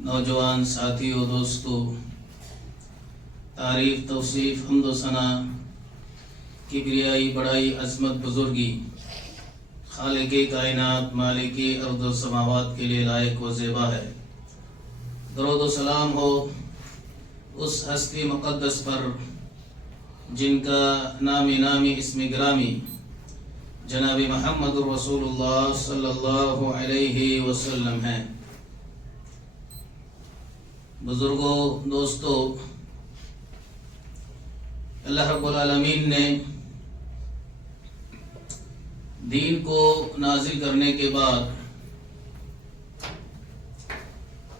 نوجوان ساتھیوں دوستو، تعریف توصیف حمد و ثنا کبریائی بڑائی عظمت بزرگی خالق کائنات مالک ارض و سماوات کے لیے لائق و زیبا ہے۔ درود و سلام ہو اس ہستی مقدس پر جن کا نامی اسم گرامی جناب محمد رسول اللہ صلی اللہ علیہ وسلم ہے۔ بزرگوں، دوستو، اللہ رب العالمین نے دین کو نازل کرنے کے بعد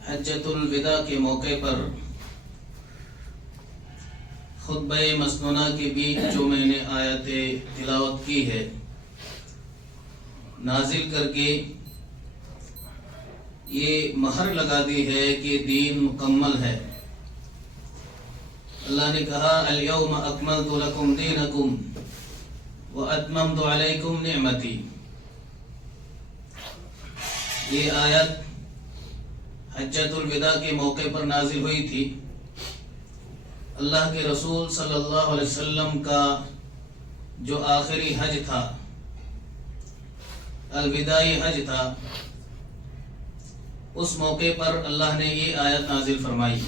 حجۃ الوداع کے موقع پر خطبہ مسنونہ کے بیچ جو میں نے آیت تلاوت کی ہے نازل کر کے یہ مہر لگا دی ہے کہ دین مکمل ہے۔ اللہ نے کہا الیوم اکملت لکم دینکم واتممت علیکم نعمتی۔ یہ آیت حجۃ الوداع کے موقع پر نازل ہوئی تھی۔ اللہ کے رسول صلی اللہ علیہ وسلم کا جو آخری حج تھا، الوداعی حج تھا، اس موقع پر اللہ نے یہ آیت نازل فرمائی۔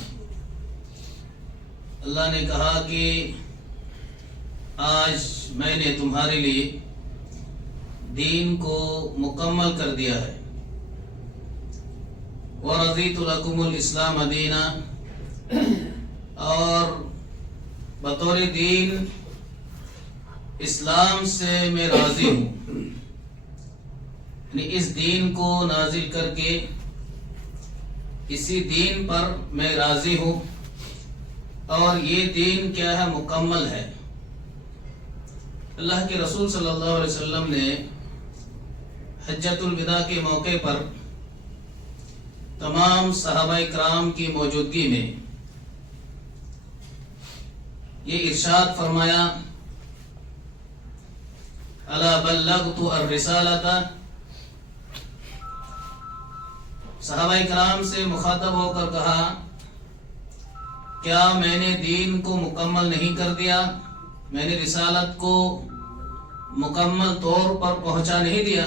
اللہ نے کہا کہ آج میں نے تمہارے لیے دین کو مکمل کر دیا ہے۔ وَرَضِيتُ لَكُمُ الْإِسْلَامَ دِينًا، اور بطور دین اسلام سے میں راضی ہوں، یعنی اس دین کو نازل کر کے اسی دین پر میں راضی ہوں، اور یہ دین کیا ہے؟ مکمل ہے۔ اللہ کے رسول صلی اللہ علیہ وسلم نے حجۃ الوداع کے موقع پر تمام صحابہ کرام کی موجودگی میں یہ ارشاد فرمایا الا بلغت الرسالۃ۔ صحابہ کرام سے مخاطب ہو کر کہا کیا میں نے دین کو مکمل نہیں کر دیا؟ میں نے رسالت کو مکمل طور پر پہنچا نہیں دیا؟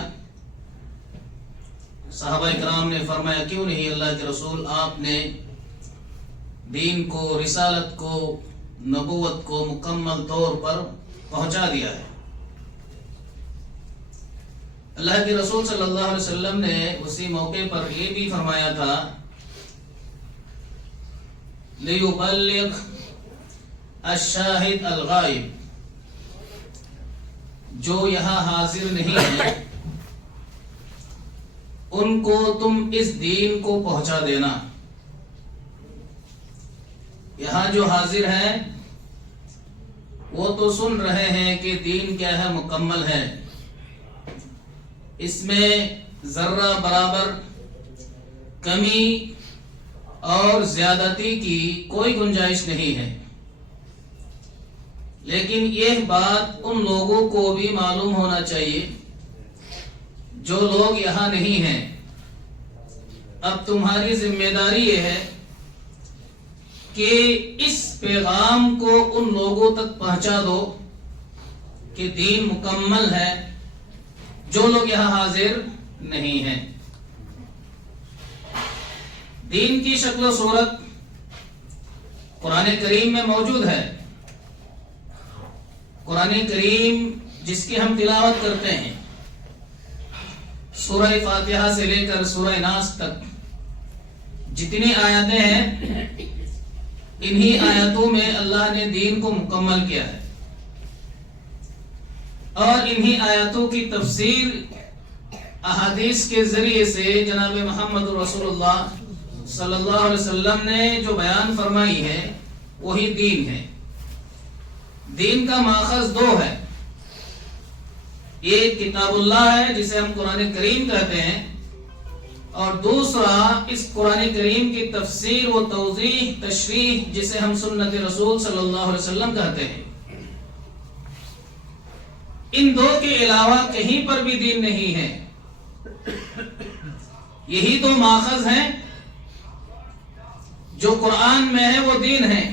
صحابہ کرام نے فرمایا کیوں نہیں اللہ کے رسول، آپ نے دین کو، رسالت کو، نبوت کو مکمل طور پر پہنچا دیا ہے۔ اللہ کے رسول صلی اللہ علیہ وسلم نے اسی موقع پر یہ بھی فرمایا تھا لِيُبَلِّغْ الشَّاهِدْ الْغَائِبِ، جو یہاں حاضر نہیں ہیں ان کو تم اس دین کو پہنچا دینا۔ یہاں جو حاضر ہیں وہ تو سن رہے ہیں کہ دین کیا ہے؟ مکمل ہے، اس میں ذرہ برابر کمی اور زیادتی کی کوئی گنجائش نہیں ہے۔ لیکن یہ بات ان لوگوں کو بھی معلوم ہونا چاہیے جو لوگ یہاں نہیں ہیں۔ اب تمہاری ذمہ داری یہ ہے کہ اس پیغام کو ان لوگوں تک پہنچا دو کہ دین مکمل ہے، جو لوگ یہاں حاضر نہیں ہیں۔ دین کی شکل و صورت قرآن کریم میں موجود ہے۔ قرآن کریم جس کی ہم تلاوت کرتے ہیں، سورہ فاتحہ سے لے کر سورہ ناس تک جتنی آیتیں ہیں، انہی آیتوں میں اللہ نے دین کو مکمل کیا ہے، اور انہی آیتوں کی تفسیر احادیث کے ذریعے سے جناب محمد رسول اللہ صلی اللہ علیہ وسلم نے جو بیان فرمائی ہے وہی دین ہے۔ دین کا ماخذ دو ہے، ایک کتاب اللہ ہے جسے ہم قرآن کریم کہتے ہیں، اور دوسرا اس قرآن کریم کی تفسیر و توضیح، تشریح جسے ہم سنت رسول صلی اللہ علیہ وسلم کہتے ہیں۔ ان دو کے علاوہ کہیں پر بھی دین نہیں ہے۔ یہی تو ماخذ ہیں، جو قرآن میں ہے وہ دین ہے،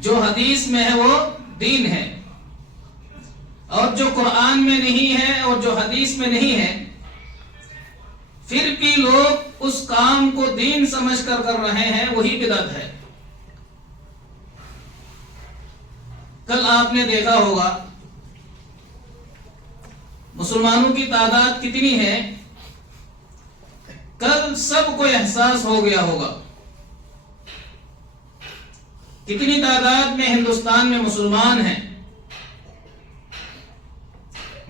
جو حدیث میں ہے وہ دین ہے، اور جو قرآن میں نہیں ہے اور جو حدیث میں نہیں ہے پھر بھی لوگ اس کام کو دین سمجھ کر رہے ہیں، وہی بدعت ہے۔ کل آپ نے دیکھا ہوگا مسلمانوں کی تعداد کتنی ہے، کل سب کو احساس ہو گیا ہوگا کتنی تعداد میں ہندوستان میں مسلمان ہیں۔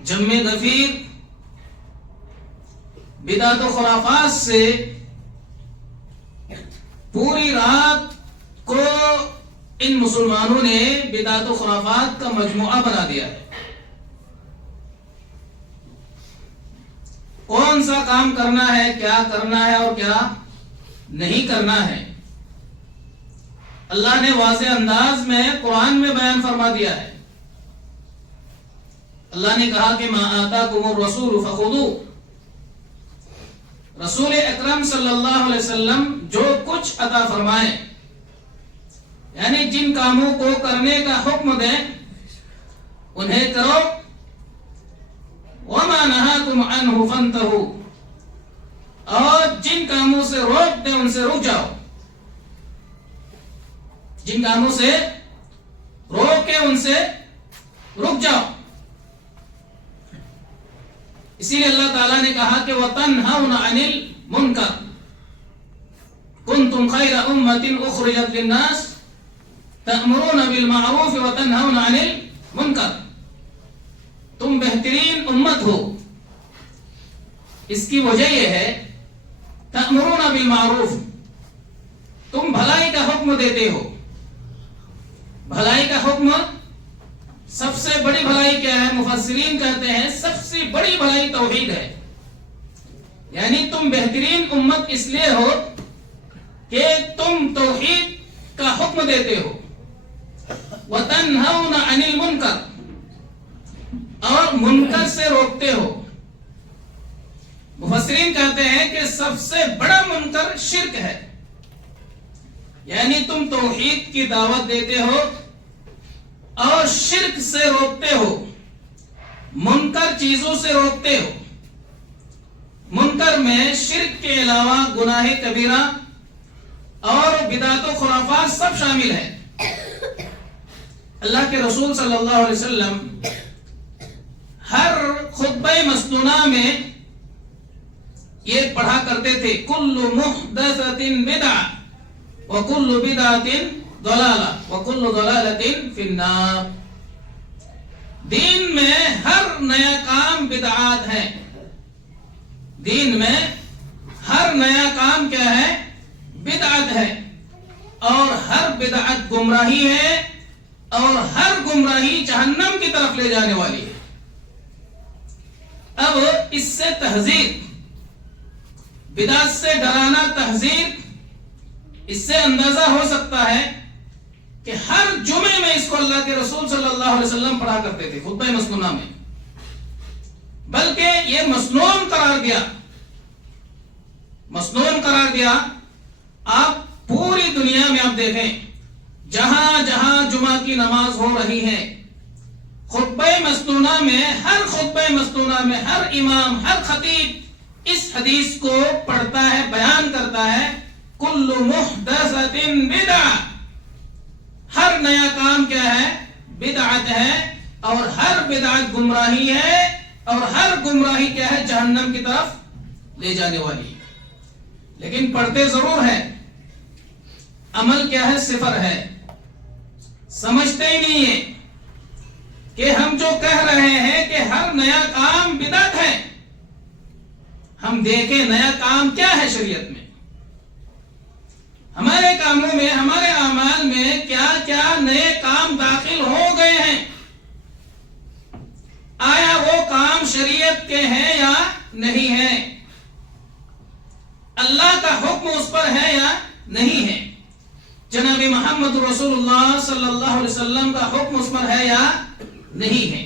جم غفیر بدعت و خرافات سے پوری رات کو ان مسلمانوں نے بدعت و خرافات کا مجموعہ بنا دیا ہے۔ کون سا کام کرنا ہے، کیا کرنا ہے اور کیا نہیں کرنا ہے، اللہ نے واضح انداز میں قرآن میں بیان فرما دیا ہے۔ اللہ نے کہا کہ ما آتاکم الرسول فخذوہ، رسول اکرم صلی اللہ علیہ وسلم جو کچھ عطا فرمائیں، یعنی جن کاموں کو کرنے کا حکم دیں انہیں کرو، وما نہاکم عنہ فانتہوا، اور جن کاموں سے روک دیں ان سے رک جاؤ، جن کاموں سے روک کے ان سے رک جاؤ۔ اسی لیے اللہ تعالیٰ نے کہا کہ وَتَنْهَوْنَ عَنِ الْمُنْكَرِ كُنْتُمْ خَيْرَ أُمَّةٍ أُخْرِجَتْ لِلنَّاسِ تَأْمُرُونَ بِالْمَعْرُوفِ وَتَنْهَوْنَ عَنِ الْمُنْكَرِ، تم بہترین امت ہو۔ اس کی وجہ یہ ہے تَأْمُرُونَ بِالْمَعْرُوفِ، تم بھلائی کا حکم دیتے ہو۔ بھلائی کا حکم، سب سے بڑی بھلائی کیا ہے؟ مفسرین کہتے ہیں سب سے بڑی بھلائی توحید ہے، یعنی تم بہترین امت اس لیے ہو کہ تم توحید کا حکم دیتے ہو۔ وَتَنْهَوْنَ عَنِ الْمُنْكَرِ، اور منکر سے روکتے ہو۔ مفسرین کہتے ہیں کہ سب سے بڑا منکر شرک ہے، یعنی تم توحید کی دعوت دیتے ہو اور شرک سے روکتے ہو، منکر چیزوں سے روکتے ہو۔ منکر میں شرک کے علاوہ گناہ کبیرہ اور بدعت و خرافات سب شامل ہیں۔ اللہ کے رسول صلی اللہ علیہ وسلم ہر خطبہ مسنونہ میں یہ پڑھا کرتے تھے، کل محدثۃ بدعہ وکل بدعۃ ضلالہ وکل ضلالۃ فی النار۔ دین میں ہر نیا کام بدعات ہے، دین میں ہر نیا کام کیا ہے؟ بدعت ہے، اور ہر بدعت گمراہی ہے، اور ہر گمراہی جہنم کی طرف لے جانے والی ہے۔ اب اس سے تحذیر، بدعت سے ڈرانا تحذیر، اس سے اندازہ ہو سکتا ہے کہ ہر جمعے میں اس کو اللہ کے رسول صلی اللہ علیہ وسلم پڑھا کرتے تھے خطبہ مسنونہ میں، بلکہ یہ مسنون قرار دیا، مسنون قرار دیا۔ آپ پوری دنیا میں آپ دیکھیں، جہاں جہاں جمعہ کی نماز ہو رہی ہے، خطبہ مسنونہ میں، ہر خطبہ مسنونہ میں ہر امام، ہر خطیب اس حدیث کو پڑھتا ہے، بیان کرتا ہے، کل محدثۃ بدعہ، ہر نیا کام کیا ہے؟ بدعت ہے، اور ہر بدعت گمراہی ہے، اور ہر گمراہی کیا ہے؟ جہنم کی طرف لے جانے والی ہے۔ لیکن پڑھتے ضرور ہے، عمل کیا ہے؟ صفر ہے۔ سمجھتے ہی نہیں ہے کہ ہم جو کہہ رہے ہیں کہ ہر نیا کام بدعت ہے، ہم دیکھیں نیا کام کیا ہے شریعت میں، ہمارے کاموں میں، ہمارے اعمال میں کیا کیا نئے کام داخل ہو گئے ہیں، آیا وہ کام شریعت کے ہیں یا نہیں ہیں، اللہ کا حکم اس پر ہے یا نہیں ہے، جناب محمد رسول اللہ صلی اللہ علیہ وسلم کا حکم اس پر ہے یا نہیں ہے۔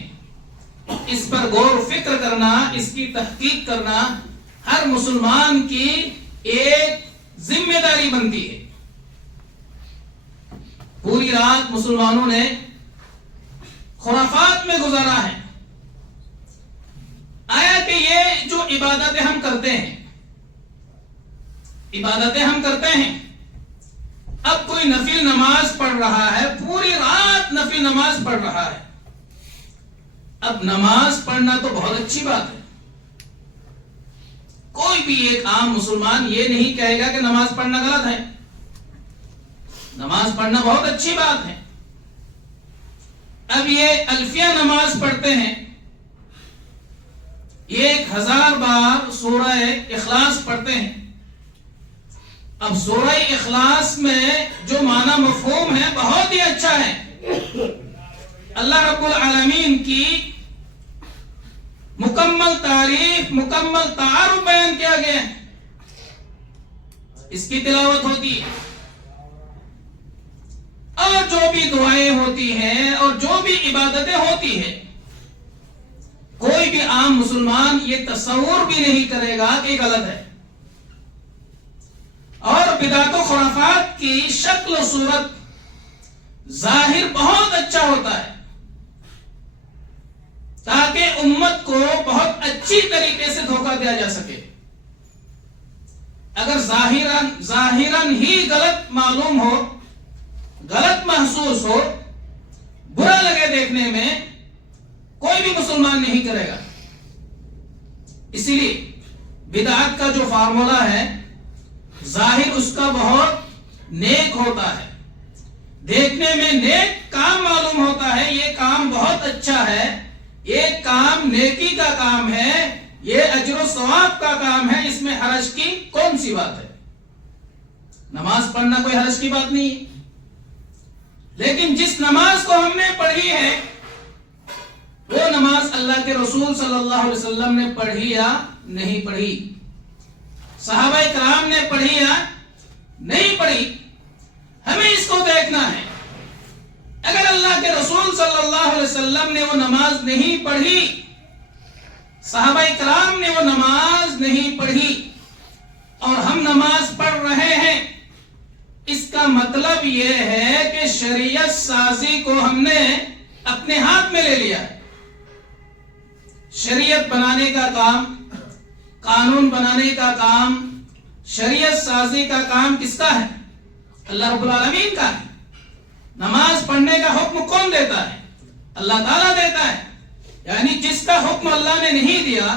اس پر غور و فکر کرنا، اس کی تحقیق کرنا ہر مسلمان کی ایک ذمہ داری بنتی ہے. پوری رات مسلمانوں نے خرافات میں گزارا ہے. آیا کہ یہ جو عبادتیں ہم کرتے ہیں اب کوئی نفل نماز پڑھ رہا ہے، پوری رات نفل نماز پڑھ رہا ہے. اب نماز پڑھنا تو بہت اچھی بات ہے. کوئی بھی ایک عام مسلمان یہ نہیں کہے گا کہ نماز پڑھنا غلط ہے. نماز پڑھنا بہت اچھی بات ہے. اب یہ الفیہ نماز پڑھتے ہیں، یہ 1000 بار سورہ اخلاص پڑھتے ہیں. اب سورہ اخلاص میں جو معنی مفہوم ہے بہت ہی اچھا ہے. اللہ رب العالمین کی مکمل تعریف، مکمل تعارف بیان کیا گیا ہے. اس کی تلاوت ہوتی ہے اور جو بھی دعائیں ہوتی ہیں اور جو بھی عبادتیں ہوتی ہیں، کوئی بھی عام مسلمان یہ تصور بھی نہیں کرے گا کہ غلط ہے. اور بدعت و خرافات کی شکل و صورت، ظاہر بہت اچھا ہوتا ہے تاکہ امت کو بہت اچھی طریقے سے دھوکہ دیا جا سکے. اگر ظاہراً ہی غلط معلوم ہو، غلط محسوس ہو، برا لگے دیکھنے میں، کوئی بھی مسلمان نہیں کرے گا. اسی لیے بدعت کا جو فارمولا ہے، ظاہر اس کا بہت نیک ہوتا ہے، دیکھنے میں نیک کام معلوم ہوتا ہے، یہ کام بہت اچھا ہے، یہ کام نیکی کا کام ہے، یہ اجر و ثواب کا کام ہے، اس میں حرج کی کون سی بات ہے؟ نماز پڑھنا کوئی حرج کی بات نہیں ہے. لیکن جس نماز کو ہم نے پڑھی ہے، وہ نماز اللہ کے رسول صلی اللہ علیہ وسلم نے پڑھی یا نہیں پڑھی، صحابہ کرام نے پڑھی یا نہیں پڑھی، ہمیں اس کو دیکھنا ہے. اگر اللہ کے رسول صلی اللہ علیہ وسلم نے وہ نماز نہیں پڑھی، صحابہ کرام نے وہ نماز نہیں پڑھی، اور ہم نماز پڑھ رہے ہیں، اس کا مطلب یہ ہے کہ شریعت سازی کو ہم نے اپنے ہاتھ میں لے لیا ہے. شریعت بنانے کا کام، قانون بنانے کا کام، شریعت سازی کا کام کس کا ہے؟ اللہ رب العالمین کا ہے. نماز پڑھنے کا حکم کون دیتا ہے؟ اللہ تعالیٰ دیتا ہے. یعنی جس کا حکم اللہ نے نہیں دیا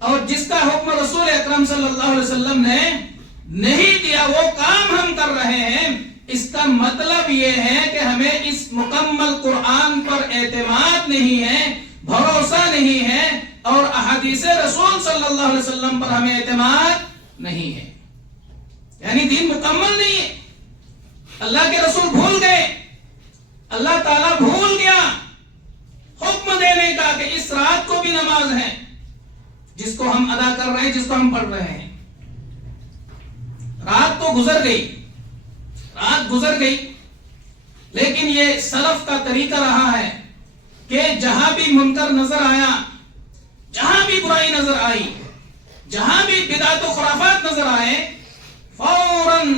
اور جس کا حکم رسول اکرم صلی اللہ علیہ وسلم نے نہیں دیا، وہ کام ہم کر رہے ہیں. اس کا مطلب یہ ہے کہ ہمیں اس مکمل قرآن پر اعتماد نہیں ہے، بھروسہ نہیں ہے، اور احادیث رسول صلی اللہ علیہ وسلم پر ہمیں اعتماد نہیں ہے. یعنی دین مکمل نہیں ہے. اللہ کے رسول بھول گئے، اللہ تعالیٰ بھول گیا حکم دینے کا کہ اس رات کو بھی نماز ہے، جس کو ہم ادا کر رہے ہیں، جس کو ہم پڑھ رہے ہیں. رات تو گزر گئی، لیکن یہ سلف کا طریقہ رہا ہے کہ جہاں بھی منکر نظر آیا، جہاں بھی برائی نظر آئی، جہاں بھی بدعت و خرافات نظر آئے، فوراً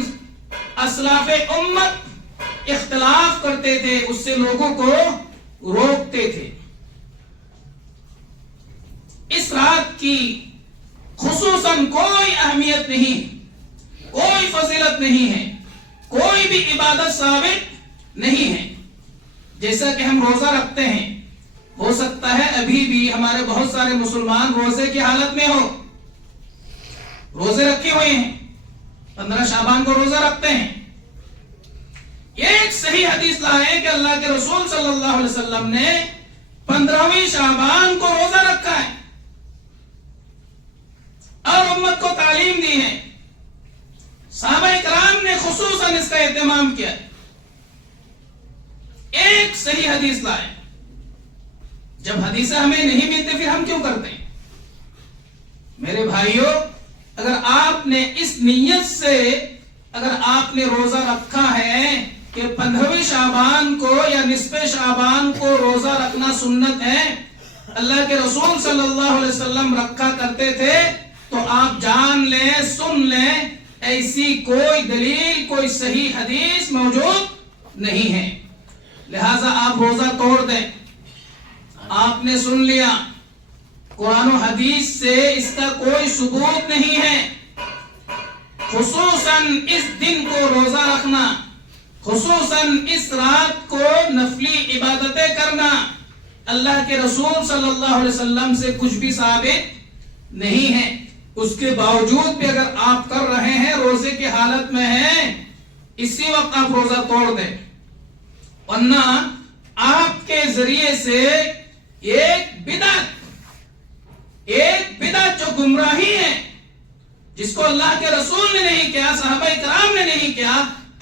اسلاف امت اختلاف کرتے تھے، اس سے لوگوں کو روکتے تھے. اس رات کی خصوصاً کوئی اہمیت نہیں، کوئی فضیلت نہیں ہے، کوئی بھی عبادت ثابت نہیں ہے. جیسا کہ ہم روزہ رکھتے ہیں، ہو سکتا ہے ابھی بھی ہمارے بہت سارے مسلمان روزے کی حالت میں ہو، روزے رکھے ہوئے ہیں، 15 شعبان کو روزہ رکھتے ہیں. یہ ایک صحیح حدیث لائے کہ اللہ کے رسول صلی اللہ علیہ وسلم نے 15ویں شعبان کو روزہ رکھا ہے اور امت کو تعلیم دی ہے. صحابہ کرام نے خصوصاً اس کا اہتمام کیا. ایک صحیح حدیث لائے. جب حدیثیں ہمیں نہیں ملتی پھر ہم کیوں کرتے ہیں؟ میرے بھائیوں، اگر آپ نے اس نیت سے اگر آپ نے روزہ رکھا ہے کہ 15ویں شعبان کو یا نصف شعبان کو روزہ رکھنا سنت ہے، اللہ کے رسول صلی اللہ علیہ وسلم رکھا کرتے تھے، تو آپ جان لیں، سن لیں، ایسی کوئی دلیل، کوئی صحیح حدیث موجود نہیں ہے. لہذا آپ روزہ توڑ دیں. آپ نے سن لیا قرآن و حدیث سے اس کا کوئی ثبوت نہیں ہے. خصوصاً اس دن کو روزہ رکھنا، خصوصاً اس رات کو نفلی عبادتیں کرنا اللہ کے رسول صلی اللہ علیہ وسلم سے کچھ بھی ثابت نہیں ہے. اس کے باوجود بھی اگر آپ کر رہے ہیں، روزے کی حالت میں ہیں، اسی وقت آپ روزہ توڑ دیں. ورنہ آپ کے ذریعے سے ایک بدعت جو گمراہی ہے، جس کو اللہ کے رسول نے نہیں کیا، صحابہ کرام نے نہیں کیا،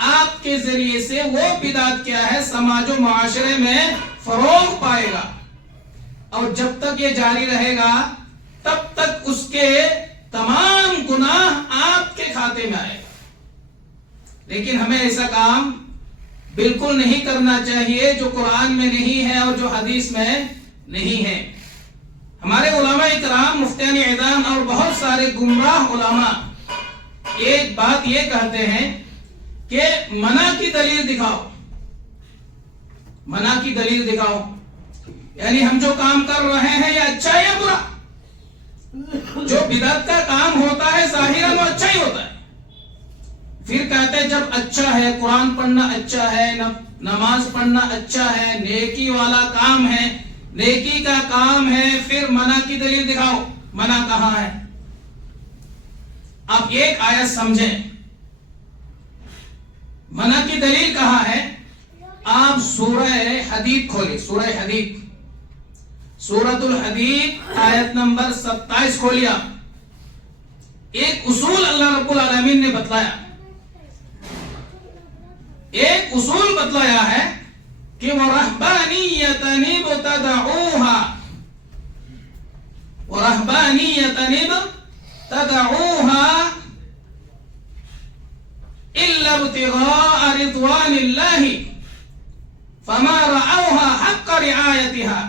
آپ کے ذریعے سے وہ بدعت کیا ہے، سماج و معاشرے میں فروغ پائے گا. اور جب تک یہ جاری رہے گا تب تک اس کے تمام گناہ آپ کے کھاتے میں آئے گا. لیکن ہمیں ایسا کام بالکل نہیں کرنا چاہیے جو قرآن میں نہیں ہے اور جو حدیث میں نہیں ہے. ہمارے علماء اکرام، مفتیان اعظام اور بہت سارے گمراہ علماء ایک بات یہ کہتے ہیں کہ منع کی دلیل دکھاؤ، منع کی دلیل دکھاؤ. یعنی ہم جو کام کر رہے ہیں یہ اچھا ہے یا برا؟ جو بدعت کا کام ہوتا ہے ظاہراً وہ اچھا ہی ہوتا ہے. پھر کہتے ہیں جب اچھا ہے، قرآن پڑھنا اچھا ہے، نماز پڑھنا اچھا ہے، نیکی والا کام ہے، نیکی کا کام ہے، پھر منع کی دلیل دکھاؤ. منع کہاں ہے؟ آپ ایک آیت سمجھیں، منع کی دلیل کہاں ہے؟ آپ سورہ حدید کھولیں، سورہ حدید، سورۃ الحدید آیت نمبر 27 کھولیا. ایک اصول اللہ رب العالمین نے بتلایا، ایک اصول بتلایا ہے کہ وَرَهْبَانِيَّةً ابْتَدَعُوهَا إِلَّا ابْتِغَاءَ رِضْوَانِ اللَّهِ فَمَا رَعَوْهَا حَقَّ رِعَایَتِهَا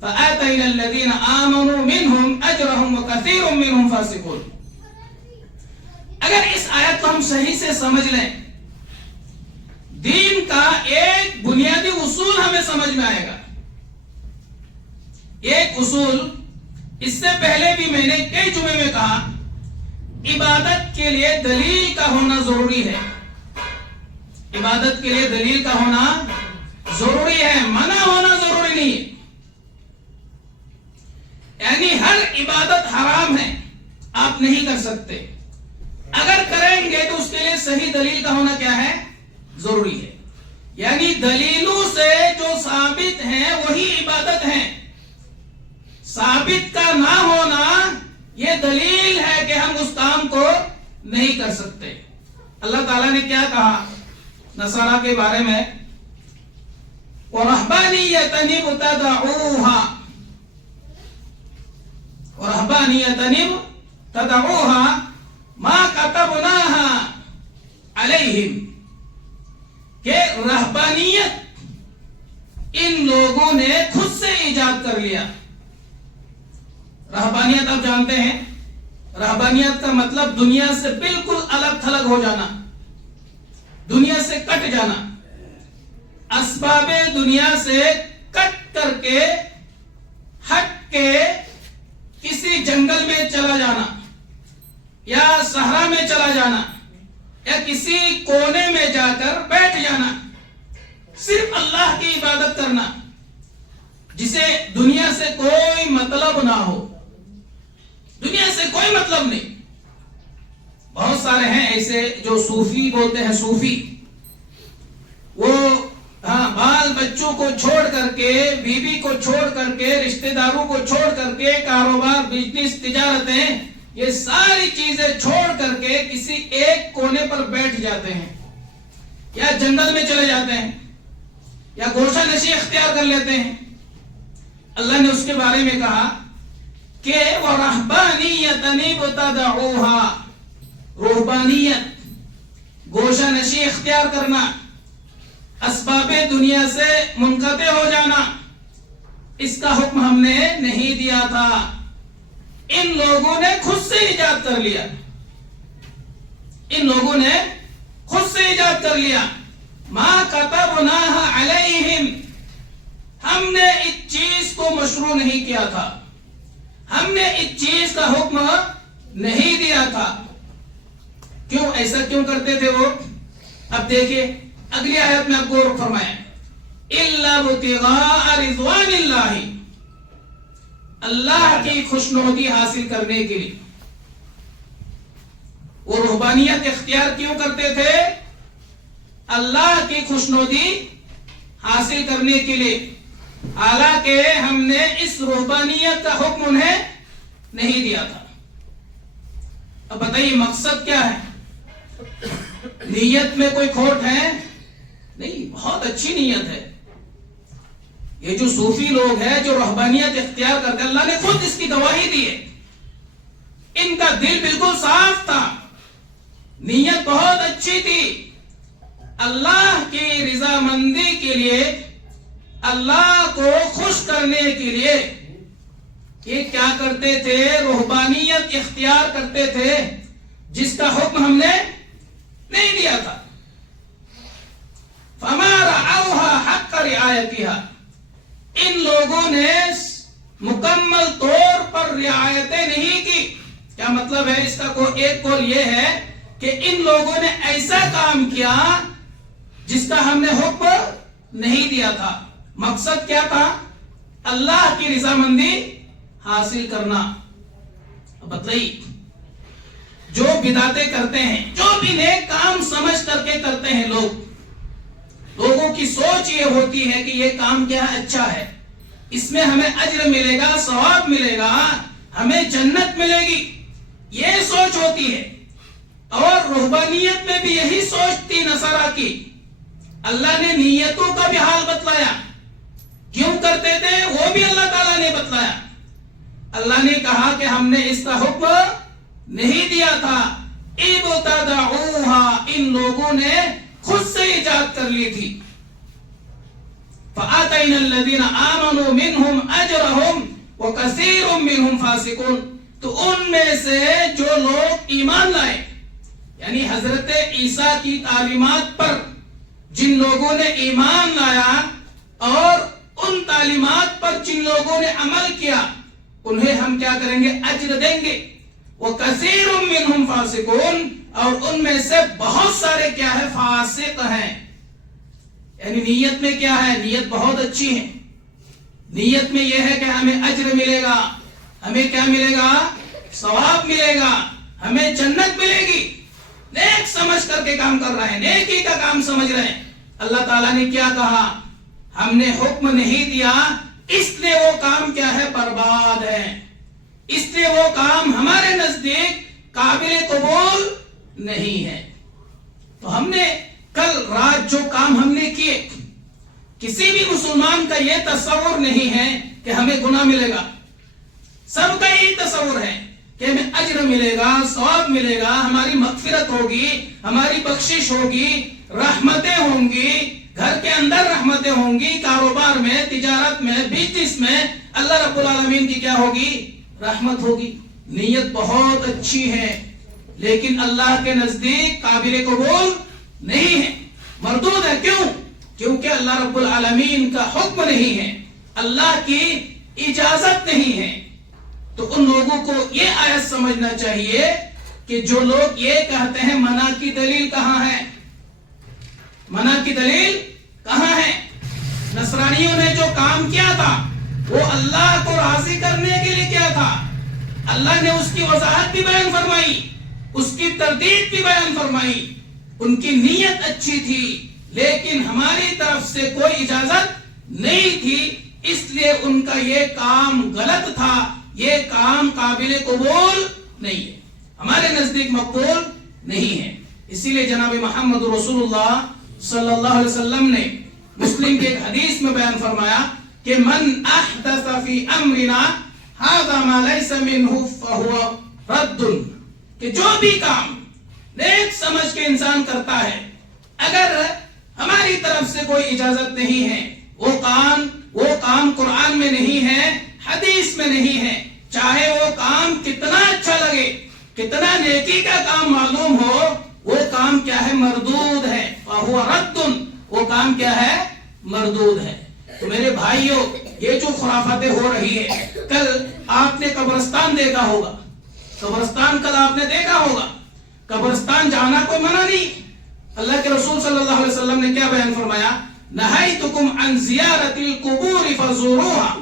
فَآتَيْنَا الَّذِينَ آمَنُوا مِنْهُمْ أَجْرَهُمْ وَكَثِيرٌ مِنْهُمْ فَاسِقُونَ. اگر اس آیت کو ہم صحیح سے سمجھ لیں، دین کا ایک بنیادی اصول ہمیں سمجھ میں آئے گا. ایک اصول، اس سے پہلے بھی میں نے کئی جمعے میں کہا، عبادت کے لیے دلیل کا ہونا ضروری ہے. عبادت کے لیے دلیل کا ہونا ضروری ہے، منع ہونا ضروری نہیں ہے. یعنی ہر عبادت حرام ہے، آپ نہیں کر سکتے. اگر کریں گے تو اس کے لیے صحیح دلیل کا ہونا کیا ہے؟ ضروری ہے. یعنی دلیلوں سے جو ثابت ہیں وہی عبادت ہیں. ثابت کا نہ ہونا یہ دلیل ہے کہ ہم اس کام کو نہیں کر سکتے. اللہ تعالیٰ نے کیا کہا نصارہ کے بارے میں؟ وَرَهْبَانِيَّةً ابْتَدَعُوهَا مَا كَتَبْنَاهَا عَلَيْهِمْ، کہ رہبانیت ان لوگوں نے خود سے ایجاد کر لیا. رہبانیت آپ جانتے ہیں، رہبانیت کا مطلب دنیا سے بالکل الگ تھلگ ہو جانا، دنیا سے کٹ جانا، اسباب دنیا سے کٹ کر کے ہٹ کے کسی جنگل میں چلا جانا یا صحرا میں چلا جانا یا کسی کونے میں جا کر بیٹھ جانا، صرف اللہ کی عبادت کرنا، جسے دنیا سے کوئی مطلب نہ ہو، دنیا سے کوئی مطلب نہیں. بہت سارے ہیں ایسے جو صوفی بولتے ہیں، صوفی، وہ بال بچوں کو چھوڑ کر کے، بیوی کو چھوڑ کر کے، رشتہ داروں کو چھوڑ کر کے، کاروبار، بزنس، تجارتیں، یہ ساری چیزیں چھوڑ کر کے کسی ایک کونے پر بیٹھ جاتے ہیں یا جنگل میں چلے جاتے ہیں یا گوشہ نشی اختیار کر لیتے ہیں. اللہ نے اس کے بارے میں کہا کہ وَرَهْبَانِيَّةً ابْتَدَعُوهَا، روحبانیت، گوشہ نشی اختیار کرنا، اسباب دنیا سے منقطع ہو جانا، اس کا حکم ہم نے نہیں دیا تھا. ان لوگوں نے خود سے ایجاد کر لیا، ان لوگوں نے خود سے ایجاد کر لیا۔ ما كتبناها علیہم، ہم نے اس چیز کو مشروع نہیں کیا تھا، ہم نے اس چیز کا حکم نہیں دیا تھا۔ کیوں ایسا کیوں کرتے تھے وہ؟ اب دیکھیں اگلی آیت میں آپ غور فرمائیں، الا ابتغاء رضوان اللہ، اللہ کی خوشنودی حاصل کرنے کے لیے۔ وہ رہبانیت اختیار کیوں کرتے تھے؟ اللہ کی خوشنودی حاصل کرنے کے لیے، حالانکہ ہم نے اس رہبانیت کا حکم انہیں نہیں دیا تھا۔ اب بتائیے مقصد کیا ہے؟ نیت میں کوئی کھوٹ ہے؟ نہیں، بہت اچھی نیت ہے۔ یہ جو صوفی لوگ ہیں جو رہبانیت اختیار کرتے، اللہ نے خود اس کی گواہی دی ہے، ان کا دل بالکل صاف تھا، نیت بہت اچھی تھی، اللہ کی رضامندی کے لیے، اللہ کو خوش کرنے کے لیے یہ کیا کرتے تھے؟ رہبانیت اختیار کرتے تھے جس کا حکم ہم نے نہیں دیا تھا۔ فما رعوها حق رعایتها، ان لوگوں نے مکمل طور پر رعایتیں نہیں کی۔ کیا مطلب ہے اس کا؟ ایک قول یہ ہے کہ ان لوگوں نے ایسا کام کیا جس کا ہم نے حکم نہیں دیا تھا۔ مقصد کیا تھا؟ اللہ کی رضامندی حاصل کرنا۔ بتائیے جو بدعتیں کرتے ہیں، جو بھی نیک کام سمجھ کر کے کرتے ہیں لوگوں کی سوچ یہ ہوتی ہے کہ یہ کام کیا اچھا ہے، اس میں ہمیں اجر ملے گا، ثواب ملے گا، ہمیں جنت ملے گی، یہ سوچ ہوتی ہے۔ اور رہبانیت میں بھی یہی سوچ تھی نصارہ کی۔ اللہ نے نیتوں کا بھی حال بتلایا، کیوں کرتے تھے وہ بھی اللہ تعالیٰ نے بتلایا۔ اللہ نے کہا کہ ہم نے اس کا حکم نہیں دیا تھا، ابتدعوها، ان لوگوں نے خود سے ایجاد کر لی تھی۔ فآتینا الذین آمنوا منہم اجرہم وکثیر منہم فاسقون، تو ان میں سے جو لوگ ایمان لائے، یعنی حضرت عیسیٰ کی تعلیمات پر جن لوگوں نے ایمان لایا اور ان تعلیمات پر جن لوگوں نے عمل کیا، انہیں ہم کیا کریں گے؟ اجر دیں گے۔ وَكَثِيرٌ مِّنْهُمْ فَاسِقُونَ، اور ان میں سے بہت سارے کیا ہے؟ فاسق ہیں۔ یعنی نیت میں کیا ہے؟ نیت بہت اچھی ہے، نیت میں یہ ہے کہ ہمیں اجر ملے گا، ہمیں کیا ملے گا؟ ثواب ملے گا، ہمیں جنت ملے گی، نیک سمجھ کر کے کام کر رہے ہیں، نیکی کا کام سمجھ رہے ہیں۔ اللہ تعالیٰ نے کیا کہا؟ ہم نے حکم نہیں دیا، اس لیے وہ کام کیا ہے؟ برباد ہے، اس لیے وہ کام ہمارے نزدیک قابل قبول نہیں ہے۔ تو ہم نے کل رات جو کام ہم نے کیے، کسی بھی مسلمان کا یہ تصور نہیں ہے کہ ہمیں گناہ ملے گا، سب کا یہی تصور ہے کہ ہمیں اجر ملے گا، ثواب ملے گا، ہماری مغفرت ہوگی، ہماری بخشش ہوگی، رحمتیں ہوں گی، گھر کے اندر رحمتیں ہوں گی، کاروبار میں، تجارت میں، بزنس میں اللہ رب العالمین کی کیا ہوگی؟ رحمت ہوگی۔ نیت بہت اچھی ہے لیکن اللہ کے نزدیک قابل قبول نہیں ہے، مردود ہے۔ کیوں؟ کیونکہ اللہ رب العالمین کا حکم نہیں ہے، اللہ کی اجازت نہیں ہے۔ تو ان لوگوں کو یہ آیت سمجھنا چاہیے کہ جو لوگ یہ کہتے ہیں منع کی دلیل کہاں ہے؟ منع کی دلیل کہاں ہے؟ نصرانیوں نے جو کام کیا تھا وہ اللہ کو راضی کرنے کے لیے کیا تھا، اللہ نے اس کی وضاحت بھی بیان فرمائی، اس کی تردید بھی بیان فرمائی، ان کی نیت اچھی تھی لیکن ہماری طرف سے کوئی اجازت نہیں تھی، اس لیے ان کا یہ کام غلط تھا، یہ کام قابل قبول نہیں ہے، ہمارے نزدیک مقبول نہیں ہے۔ اسی لیے جناب محمد رسول اللہ صلی اللہ علیہ وسلم نے مسلم کے ایک حدیث میں بیان فرمایا کہ من احدث فی امرنا ھذا ما لیس منہ فہو رد، کہ جو بھی کام نیک سمجھ کے انسان کرتا ہے، اگر ہماری طرف سے کوئی اجازت نہیں ہے، وہ کام قرآن میں نہیں ہے، حدیث میں نہیں ہے، چاہے وہ کام کتنا اچھا لگے، کتنا نیکی کا کام معلوم ہو، وہ کام کیا ہے؟ مردود ہے۔ فَهُوَ رَدٌّ، وہ کام کیا ہے؟ مردود ہے۔ تو میرے بھائیوں، یہ جو خرافاتیں ہو رہی ہے، کل آپ نے قبرستان دیکھا ہوگا، قبرستان کل آپ نے دیکھا ہوگا، قبرستان جانا کوئی منع نہیں۔ اللہ کے رسول صلی اللہ علیہ وسلم نے کیا بیان فرمایا؟ نہیتکم عن زیارت القبور فزوروها،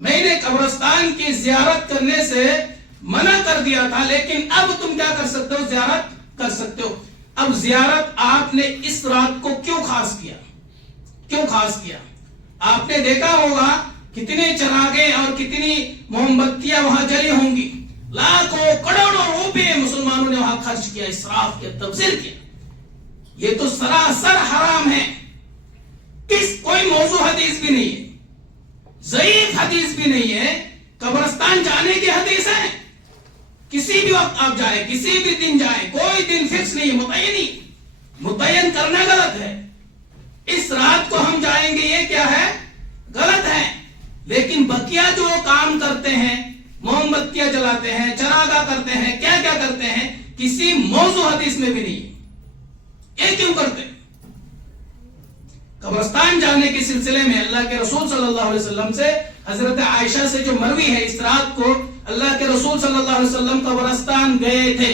میں نے قبرستان کی زیارت کرنے سے منع کر دیا تھا، لیکن اب تم کیا کر سکتے ہو؟ زیارت کر سکتے ہو۔ اب زیارت آپ نے اس رات کو کیوں خاص کیا؟ کیوں خاص کیا؟ آپ نے دیکھا ہوگا کتنے چراغیں اور کتنی موم بتیاں وہاں جلی ہوں گی، لاکھوں کروڑوں روپے مسلمانوں نے وہاں خرچ کیا، اسراف کیا، تبذیر کیا۔ یہ تو سراسر حرام ہے۔ کوئی موضوع حدیث بھی نہیں ہے، ضعیف حدیث بھی نہیں ہے، قبرستان جانے کی حدیث ہے۔ کسی بھی وقت آپ جائیں، کسی بھی دن جائیں، کوئی دن فکس نہیں، متعین کرنا غلط ہے۔ اس رات کو ہم جائیں گے، یہ کیا ہے؟ غلط ہے۔ لیکن بقیہ جو کام کرتے ہیں، موم بتیاں جلاتے ہیں، چراغاں کرتے ہیں، کیا کیا کرتے ہیں، کسی موضوع حدیث میں بھی نہیں ہے۔ یہ کیوں کرتے؟ قبرستان جانے کے سلسلے میں اللہ کے رسول صلی اللہ علیہ وسلم سے، حضرت عائشہ سے جو مروی ہے، اس رات کو اللہ کے رسول صلی اللہ علیہ وسلم قبرستان گئے تھے۔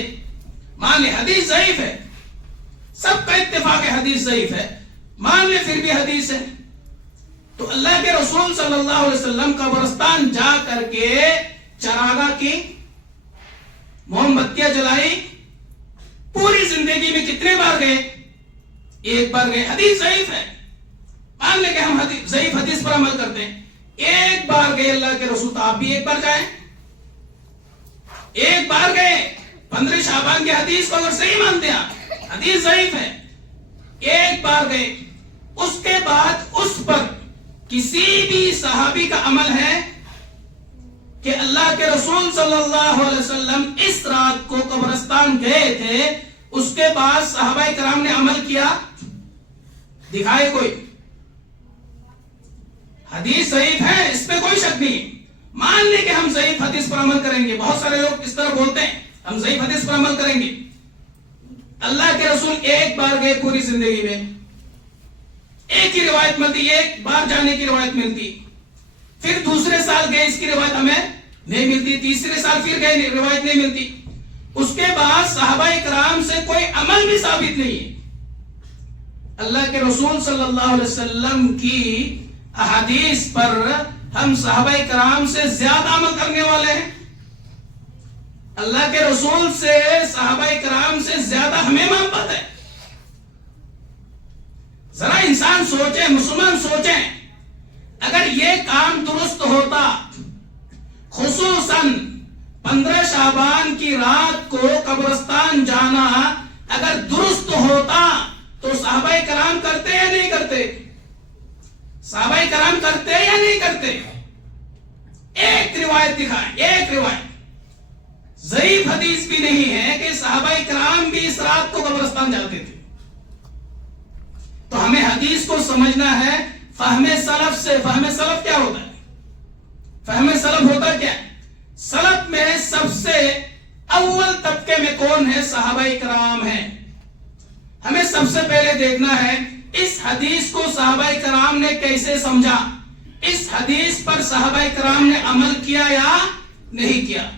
مان لے حدیث ضعیف ہے، سب کا اتفاق ہے حدیث ضعیف ہے، مان لے پھر بھی حدیث ہے، تو اللہ کے رسول صلی اللہ علیہ وسلم قبرستان جا کر کے چراغاں کی، موم بتیاں جلائی۔ پوری زندگی میں کتنے بار گئے؟ ایک بار گئے۔ حدیث ضعیف ہے، مان لے کہ ہم ضعیف حدیث پر عمل کرتے ہیں۔ ایک بار گئے اللہ کے رسول، تو آپ بھی ایک بار جائیں۔ ایک بار گئے، 15 شعبان کی حدیث کو اگر صحیح مانتے ہیں، حدیث ضعیف ہے، ایک بار گئے، اس کے بعد اس پر کسی بھی صحابی کا عمل ہے کہ اللہ کے رسول صلی اللہ علیہ وسلم اس رات کو قبرستان گئے تھے، اس کے بعد صحابہ کرام نے عمل کیا؟ دکھائے کوئی؟ حدیث ضعیف ہے، اس پہ کوئی شک نہیں۔ مان لیں کہ ہم ضعیف حدیث پر عمل کریں گے، بہت سارے لوگ اس طرح بولتے ہیں، ہم ضعیف حدیث پر عمل کریں گے۔ اللہ کے رسول ایک بار گئے پوری زندگی میں، ایک ہی روایت ملتی، ایک بار جانے کی روایت ملتی، پھر دوسرے سال گئے، اس کی روایت ہمیں نہیں ملتی، تیسرے سال پھر گئے، روایت نہیں ملتی۔ اس کے بعد صحابہ کرام سے کوئی عمل بھی ثابت نہیں ہے۔ اللہ کے رسول صلی اللہ علیہ وسلم کی احادیث پر ہم صحابہ کرام سے زیادہ عمل کرنے والے ہیں، اللہ کے رسول سے، صحابہ کرام سے زیادہ ہمیں محبت ہے۔ ذرا انسان سوچے، مسلمان سوچیں، اگر یہ کام درست ہوتا، خصوصاً 15 شعبان کی رات کو قبرستان جانا اگر درست ہوتا تو صحابہ کرام کرتے یا نہیں کرتے؟ صحابہ کرام کرتے یا نہیں کرتے؟ ایک روایت دکھائیں، ایک روایت، ضعیف حدیث بھی نہیں ہے کہ صحابہ کرام بھی اس رات کو قبرستان جاتے تھے۔ تو ہمیں حدیث کو سمجھنا ہے فہم سلف سے۔ فہم سلف کیا ہوتا ہے؟ فہم سلف ہوتا کیا ہے؟ سلف میں سب سے اول طبقے میں کون ہے؟ صحابہ کرام ہیں۔ ہمیں سب سے پہلے دیکھنا ہے اس حدیث کو صحابہ کرام نے کیسے سمجھا، اس حدیث پر صحابہ کرام نے عمل کیا یا نہیں کیا۔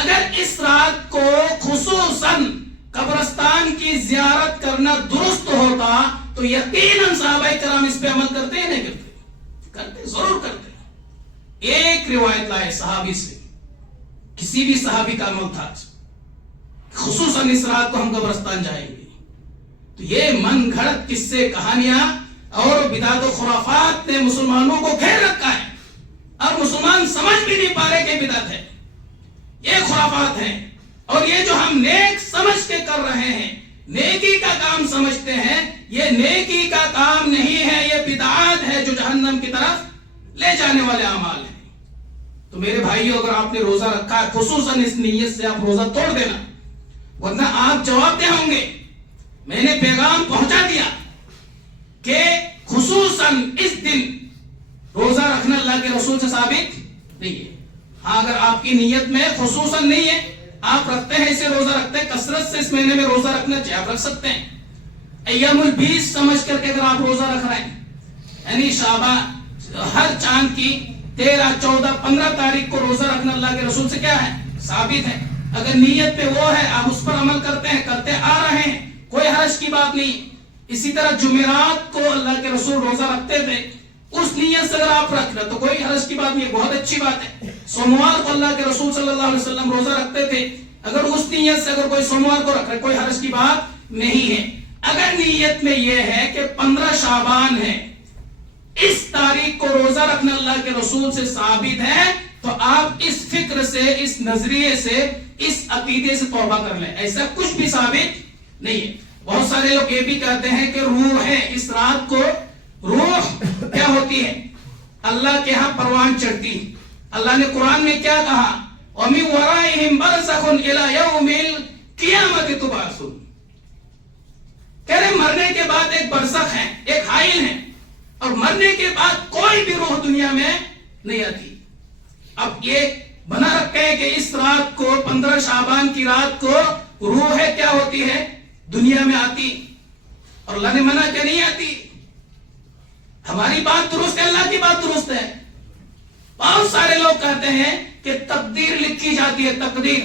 اگر اس رات کو خصوصاً قبرستان کی زیارت کرنا درست ہوتا تو یقیناً صحابہ کرام اس پہ عمل کرتے یا نہیں کرتے؟ کرتے، ضرور کرتے۔ ایک روایت لائے صحابی سے، کسی بھی صحابی کا عمل تھا خصوصاً اس رات کو ہم قبرستان جائیں گے۔ تو یہ من گھڑت قصے، کہانیاں اور بدعت و خرافات نے مسلمانوں کو گھیر رکھا ہے، اور مسلمان سمجھ بھی نہیں پا رہے کہ بدعت ہے، یہ خرافات ہیں، اور یہ جو ہم نیک سمجھ کے کر رہے ہیں، نیکی کا کام سمجھتے ہیں، یہ نیکی کا کام نہیں ہے، یہ بدعات ہے جو جہنم کی طرف لے جانے والے اعمال ہیں۔ تو میرے بھائیو، اگر آپ نے روزہ رکھا ہے، خصوصاً اس نیت سے آپ روزہ توڑ دینا، ورنہ آپ جواب دہ ہوں گے۔ میں نے پیغام پہنچا دیا کہ خصوصاً اس دن روزہ رکھنا اللہ کے رسول سے ثابت نہیں ہے۔ ہاں اگر آپ کی نیت میں خصوصاً نہیں ہے، آپ رکھتے ہیں اسے روزہ رکھتے ہیں، کثرت سے اس مہینے میں روزہ رکھنا چاہیے، آپ رکھ سکتے ہیں۔ ایام البیس سمجھ کر کے اگر آپ روزہ رکھ رہے ہیں، یعنی شعبان ہر چاند کی 13، 14، 15 تاریخ کو روزہ رکھنا اللہ کے رسول سے کیا ہے؟ ثابت ہے۔ اگر نیت پہ وہ ہے، آپ اس پر عمل کرتے ہیں، کرتے آ رہے ہیں، کوئی حرج کی بات نہیں۔ اسی طرح جمعرات کو اللہ کے رسول روزہ رکھتے تھے، اس نیت سے اگر آپ رکھ رہے تو کوئی حرج کی بات نہیں، بہت اچھی بات ہے۔ سوموار کو اللہ کے رسول صلی اللہ علیہ وسلم روزہ رکھتے تھے، اگر اس نیت سے اگر کوئی سوموار کو رکھ رہے کوئی حرج کی بات نہیں ہے۔ اگر نیت میں یہ ہے کہ 15 شعبان ہے، اس تاریخ کو روزہ رکھنا اللہ کے رسول سے ثابت ہے، تو آپ اس فکر سے، اس نظریے سے، اس عقیدے سے توبہ کر لیں، ایسا کچھ بھی ثابت نہیں ہے۔ بہت سارے لوگ یہ بھی کہتے ہیں کہ روح ہے، اس رات کو روح کیا ہوتی ہے؟ اللہ کے ہاں پروان چڑھتی۔ اللہ نے قرآن میں کیا کہا؟ وَمِن وَرَائِهِمْ بَرْزَخٌ إِلَى يَوْمِ الْقِيَامَةِ تُبْعَثُونَ۔ کہہ رہے مرنے کے بعد ایک برزخ ہے، ایک حائل ہے، اور مرنے کے بعد کوئی بھی روح دنیا میں نہیں آتی۔ اب یہ بنا رکھے کہ اس رات کو 15 شعبان کی رات کو روح کیا ہوتی ہے؟ دنیا میں آتی، اور اللہ نے منع کہ نہیں آتی۔ ہماری بات درست ہے، اللہ کی بات درست ہے۔ بہت سارے لوگ کہتے ہیں کہ تقدیر لکھی جاتی ہے، تقدیر،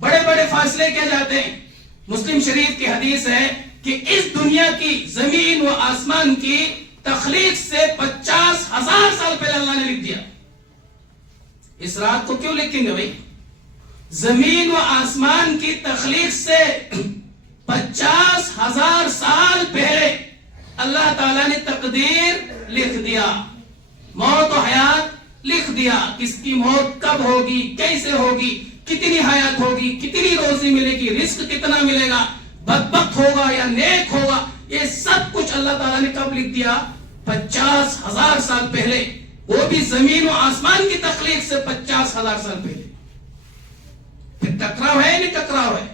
بڑے بڑے فاصلے کیے جاتے ہیں۔ مسلم شریف کی حدیث ہے کہ اس دنیا کی، زمین و آسمان کی تخلیق سے 50,000 سال پہلے اللہ نے لکھ دیا۔ اس رات کو کیوں لکھیں گے بھائی؟ زمین و آسمان کی تخلیق سے 50,000 سال پہلے اللہ تعالیٰ نے تقدیر لکھ دیا، موت و حیات لکھ دیا، کس کی موت کب ہوگی، کیسے ہوگی، کتنی حیات ہوگی، کتنی روزی ملے گی، رزق کتنا ملے گا، بدبخت ہوگا یا نیک ہوگا، یہ سب کچھ اللہ تعالیٰ نے کب لکھ دیا؟ 50,000 سال پہلے، وہ بھی زمین و آسمان کی تخلیق سے 50,000 سال پہلے۔ پھر ٹکراؤ ہے نہیں ٹکراؤ ہے؟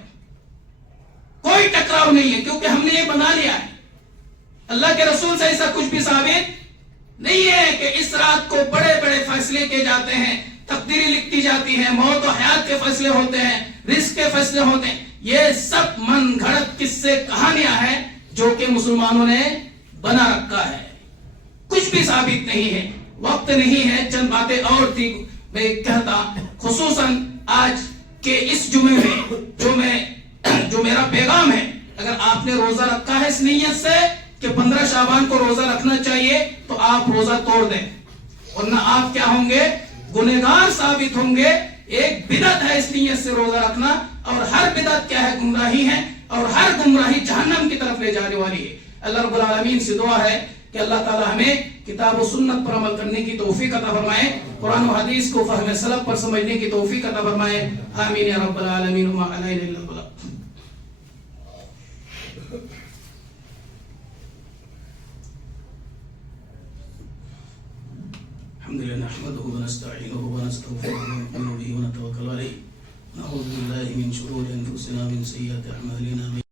کوئی ٹکراؤ نہیں ہے، کیونکہ ہم نے یہ بنا لیا ہے۔ اللہ کے رسول سے ایسا کچھ بھی ثابت نہیں ہے کہ اس رات کو بڑے بڑے فیصلے کیے جاتے ہیں، تقدیری لکھی جاتی ہے، موت و حیات کے فیصلے ہوتے ہیں، رزق کے فیصلے ہوتے ہیں۔ یہ سب من گھڑت قصے کہانیاں ہیں جو کہ مسلمانوں نے بنا رکھا ہے، کچھ بھی ثابت نہیں ہے۔ وقت نہیں ہے، چند باتیں اور تھی میں کہتا، خصوصاً آج کے اس جمعے میں جو میرا پیغام ہے، اگر آپ نے روزہ رکھا ہے اس نیت سے کہ 15 شعبان کو روزہ رکھنا چاہیے، تو آپ روزہ توڑ دیں، ورنہ آپ کیا ہوں گے؟ گنہگار ثابت ہوں گے۔ ایک بدعت ہے اس نیت سے روزہ رکھنا، اور ہر بدعت کیا ہے؟ گمراہی ہے، اور ہر گمراہی جہنم کی طرف لے جانے والی ہے۔ اللہ رب العالمین سے دعا ہے کہ اللہ تعالی ہمیں کتاب و سنت پر عمل کرنے کی توفیق عطا فرمائے، قرآن و حدیث کو فہم سلف پر سمجھنے کی توفیق عطا فرمائے۔ آمین یا رب العالمین۔ وما علینا الا البلاغ۔ الحمد لله نحمده ونستعينه ونستغفره ونؤمن به ونتوكل عليه، نعوذ بالله من شرور انفسنا ومن سيئات اعمالنا۔